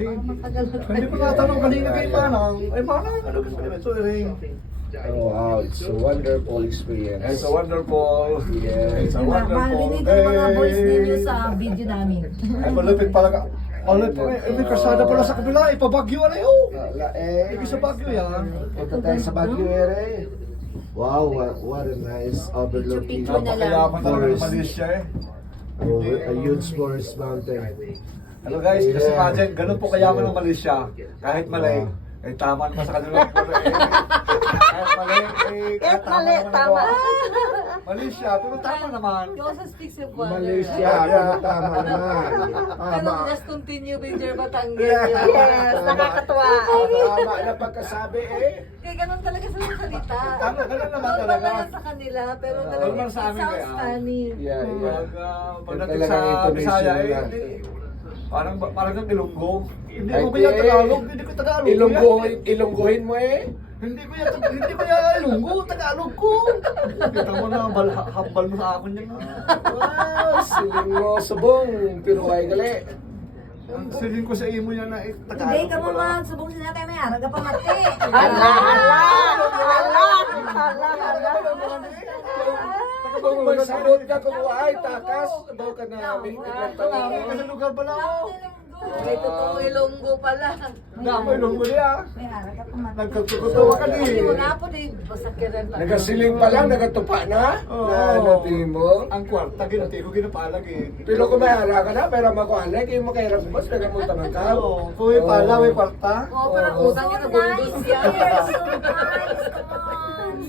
Ay, Matagal na hindi ko natanong kanina kay Manang. Ay, Manang, ano gusto niyo? So, Oh, wow, it's a wonderful experience. it's a wonderful. Yeah. It's a wonderful. Marinig ang mga voice ninyo sa video namin. Ay, malupit pala. Malupit pa rin. May kasada pala sa kabila. Ipabagyo na yun. Ibig sa Baguio yan. Punta tayo sa Baguio ere. Wow, what a nice overlooking Picture na lang. Napakayaman talaga ng forest. Malaysia eh. Oh, a huge forest mountain. Hello guys, just imagine, ganun po kayaman ng Malaysia. Kahit mali, eh tama naman sa kanila. Kahit mali, Kahit mali, naman tama. ang gawa. Malaysia, pero tama naman. You also speak of one. Malaysia, tama naman. Pero Tama. just continue with your Batangas. Yeah. Yes, nakakatuwa. Tama na pagkasabi eh. Kaya ganun talaga sila salita. Tama, ganun naman Normal talaga. lang sa kanila, pero talaga Normal sa amin sounds kaya. funny. Yeah, yeah. Pagdating Yung sa talagang intonation Bisaya, nila. parang ng Ilonggo. Hindi Ay, ko kaya Tagalog, hindi ko Tagalog. Ilongguhin mo eh. Hindi ko yan Ilonggo, Tagalog ko. Kita mo na, hambal mo sa akin yan. Wow, siling mo subong, pero ay gali. Siling ko sa imo yan na Tagalog. Hindi ka ko pala. man, subong sila tayo may araga pa mati. Kung magsalot ka kung ay takas, bawa ka namin. Kasi lugar pala ako. May totoong Ilonggo pala. Namoy Ilonggo niya. May araga pa mati. Nagkatutuwa ka Hindi din. mo na po din, basakiran pa. Nagasiling pa lang, nagatupa na. Oo. Ano mo? Ang kwarta, ginati ko ginapalag eh. Pero kung may ala ka na, pero makuhalag, yung makahirap mas, nagamunta ng ka. Oo, kung may pala, may kwarta. Oo, parang utang niya nabundos yan.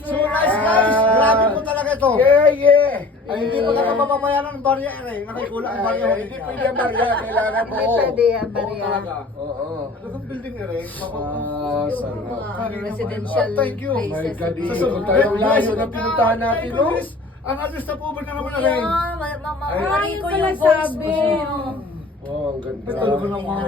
So nice guys, grabe po talaga ito. Yeah, yeah. Ay, hindi pa ka mapamayanan ng barya eh. Nakikulang ang barya. Hindi pwede ang Maria, kailangan mo. yan, Oo talaga. Oo. Talagang building eh rin. Ah, sana. Residential Thank you. My places. God, Sa Ikot sunod, tayong guys, layo na pinuntahan natin, thank you, no? guys. Ang address na po ba na naman na Yeah, rin? mamamari ko yung voice mo. Oh, ang ganda. Ay, talaga naman.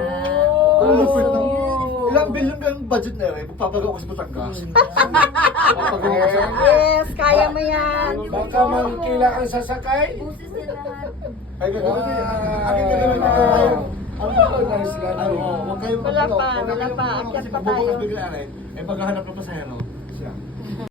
Oh, Ang lupit ng... beautiful. Ilang billion ka ng budget na rin? Magpapagawa ko sa Batangas. Magpapagawa ko sa... Yes, kaya mo yan. Baka mangkila ang sasakay. Buses na lahat. Ay, gagawin niya. Aking gagawin niya. Nice lang. Huwag kayong Wala pa, wala pa. Kasi Akyat pa pagbubukas tayo. bigla rin. Eh, paghahanap ng pasahero. Siya.